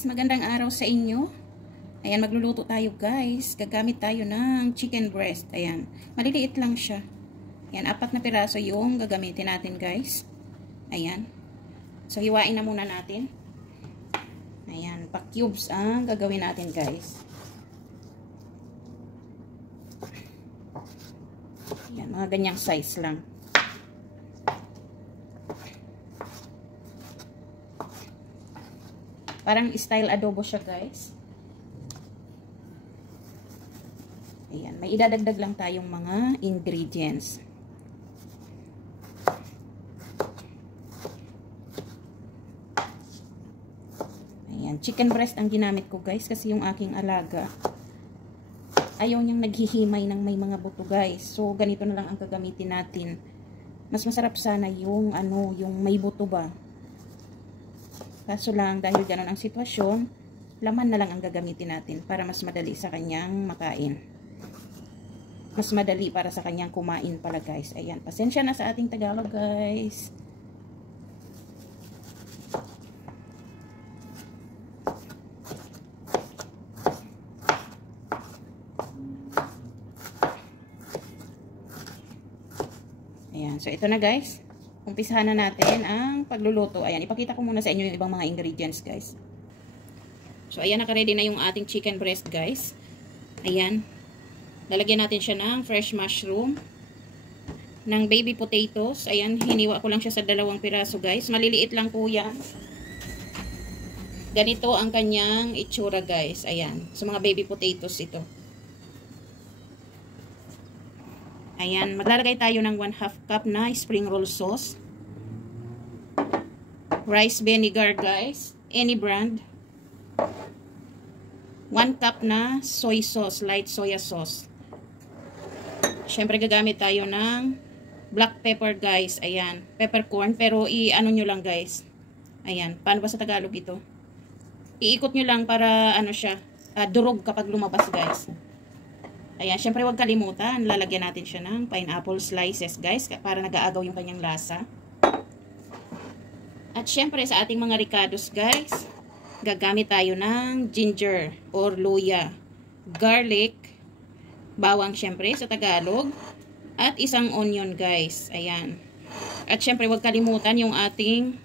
guys, magandang araw sa inyo. Ayan, magluluto tayo guys. Gagamit tayo ng chicken breast. Ayan, maliliit lang siya. Ayan, 4 na piraso yung gagamitin natin guys. Ayan. So, hiwain na muna natin. Ayan, pa-cubes ang gagawin natin guys. Ayan, mga ganyang size lang. Parang style adobo siya guys. Ayan, may idadagdag lang tayong mga ingredients. Ayan, chicken breast ang ginamit ko guys kasi yung aking alaga ayaw niyang naghihimay ng may mga buto guys. So ganito na lang ang gagamitin natin. Mas masarap sana yung yung may buto ba. Kaso lang, dahil gano'n ang sitwasyon, laman na lang ang gagamitin natin para mas madali sa kanyang makain. Mas madali para sa kanyang kumain pala guys. Ayan, pasensya na sa ating Tagalog guys. Ayan, so ito na guys. Umpisahan na natin ang pagluluto. Ayan, ipakita ko muna sa inyo yung ibang mga ingredients, guys. So, ayan, naka-ready na yung ating chicken breast, guys. Ayan. Lalagyan natin siya ng fresh mushroom, ng baby potatoes. Ayan, hiniwa ko lang siya sa 2 piraso, guys. Maliliit lang po yan. Ganito ang kanyang itsura, guys. Ayan. So, mga baby potatoes ito. Ayan, maglalagay tayo ng 1/2 cup na spring roll sauce. Rice vinegar guys, any brand. 1 cup na soy sauce, light soya sauce. Siyempre gagamit tayo ng black pepper guys. Ayan, peppercorn pero i-ano nyo lang guys. Ayan, paano ba sa Tagalog ito? Iikot nyo lang para siya, durog kapag lumabas guys. Ayan, syempre huwag kalimutan, lalagyan natin siya ng pineapple slices, guys, para nag-aagaw yung kanyang lasa. At syempre sa ating mga ricados, guys, gagamit tayo ng ginger or luya, garlic, bawang syempre sa Tagalog, at isang onion, guys. Ayan. At syempre huwag kalimutan yung ating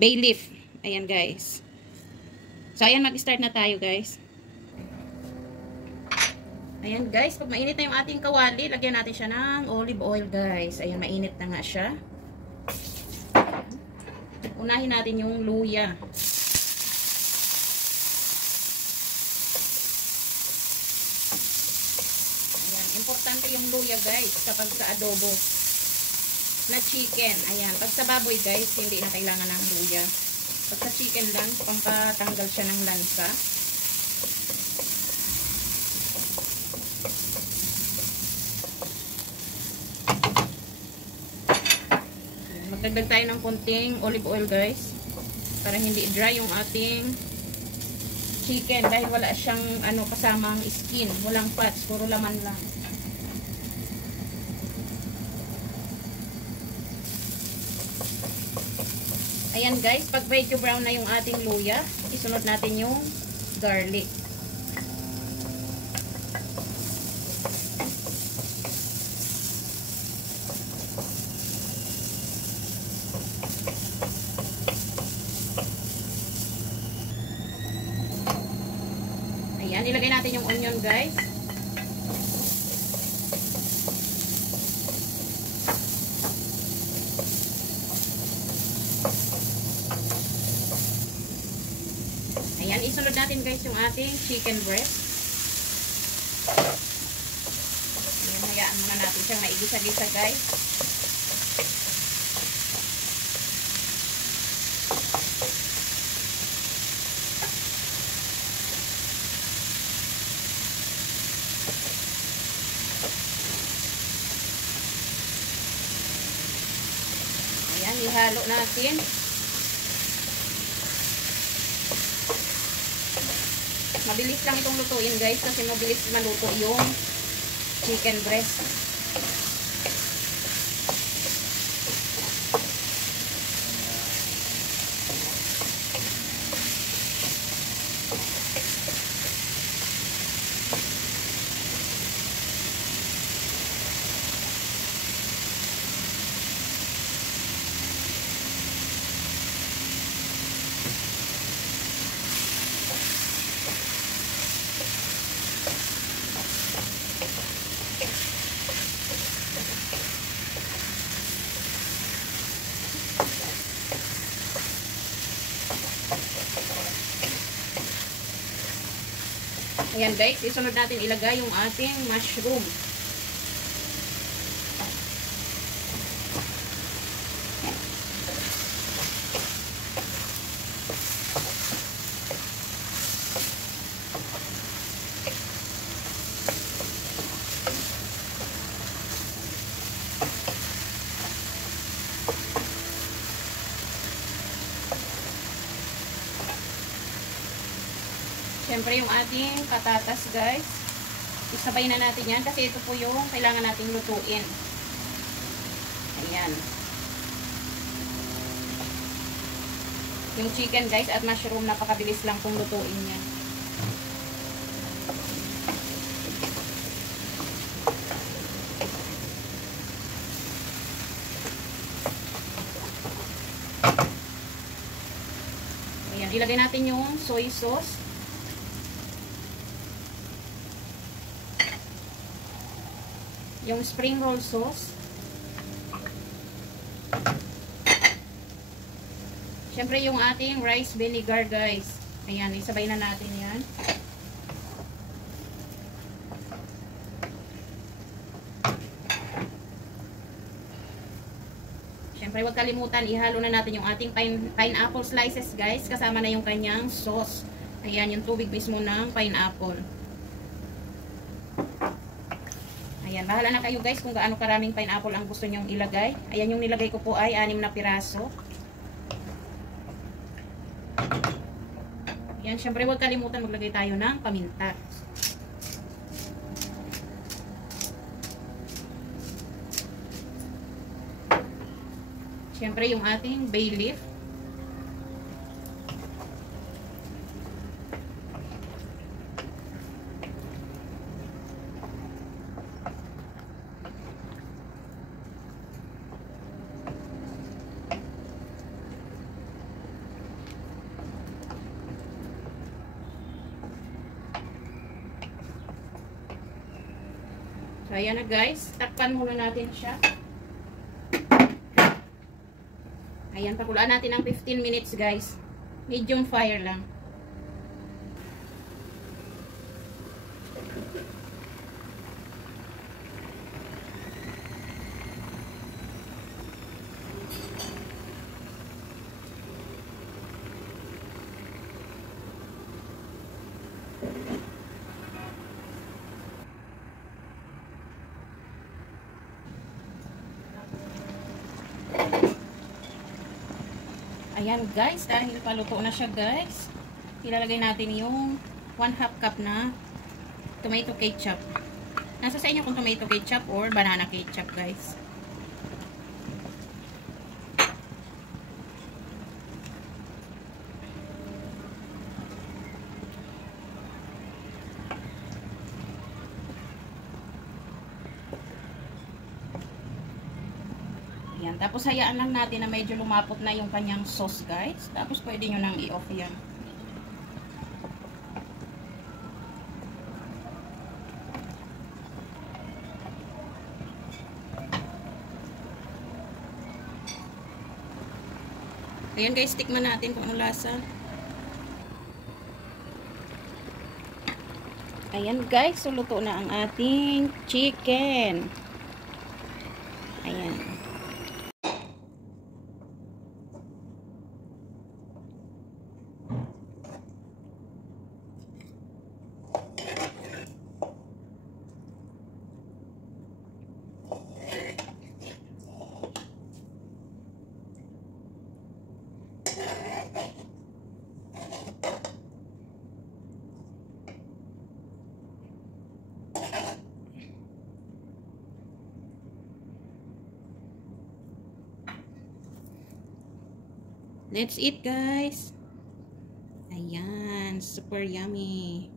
bay leaf. Ayan, guys. So, ayan, mag-start na tayo, guys. Ayan guys, pag mainit na yung ating kawali, lagyan natin siya ng olive oil guys. Ayan, mainit na nga siya. Unahin natin yung luya. Ayan, importante yung luya guys kapag sa adobo na chicken. Ayan, pag sa baboy guys, hindi na kailangan ng luya. Pag sa chicken lang, pampatanggal siya ng lansa. Magdagdag tayo ng konting olive oil guys para hindi dry yung ating chicken dahil wala siyang kasamang skin, walang fats, puro laman lang. Ayan guys, pag medyo brown na yung ating luya, isunod natin yung garlic. Ayan, ilagay natin yung onion guys. Ayan, isunod natin guys yung ating chicken breast. Ayan, hayaan muna natin siyang maigisa-gisa guys. Ayan, ihalo natin. Mabilis lang itong lutuin guys kasi mabilis maluto yung chicken breast. Ayan guys, isunod natin ilagay yung ating mushroom. Siyempre yung ating patatas guys. Isabay na natin yan kasi ito po yung kailangan nating lutuin. Ayan. Yung chicken guys at mushroom, napakabilis lang pong lutuin yan. Ayan, ilagay natin yung soy sauce. Yung spring roll sauce. Siyempre yung ating rice vinegar guys. Ayan, isabay na natin yan. Siyempre huwag kalimutan, ihalo na natin yung ating pineapple slices guys. Kasama na yung kanyang sauce. Ayan, yung tubig mismo ng pineapple. Ayan, bahala na kayo guys kung gaano karaming pineapple ang gusto nyong ilagay. Ayan, yung nilagay ko po ay 6 na piraso. Ayan, syempre huwag kalimutan maglagay tayo ng paminta. Syempre yung ating bay leaf. So, ayan na guys. Takpan muna natin siya. Ayan, pakulaan natin ng 15 minutes guys. Medium fire lang. Ayan guys, dahil paluto na siya guys, ilalagay natin yung 1/2 cup na tomato ketchup. Nasa sa inyo kung tomato ketchup or banana ketchup guys. Ayan, tapos hayaan lang natin na medyo lumapot na yung kanyang sauce guys. Tapos pwede nyo nang i-off yan. Ayan guys, tikman natin kung ano lasa. Ayan guys, so luto na ang ating chicken. Ayan. Let's eat guys. Ayan, super yummy.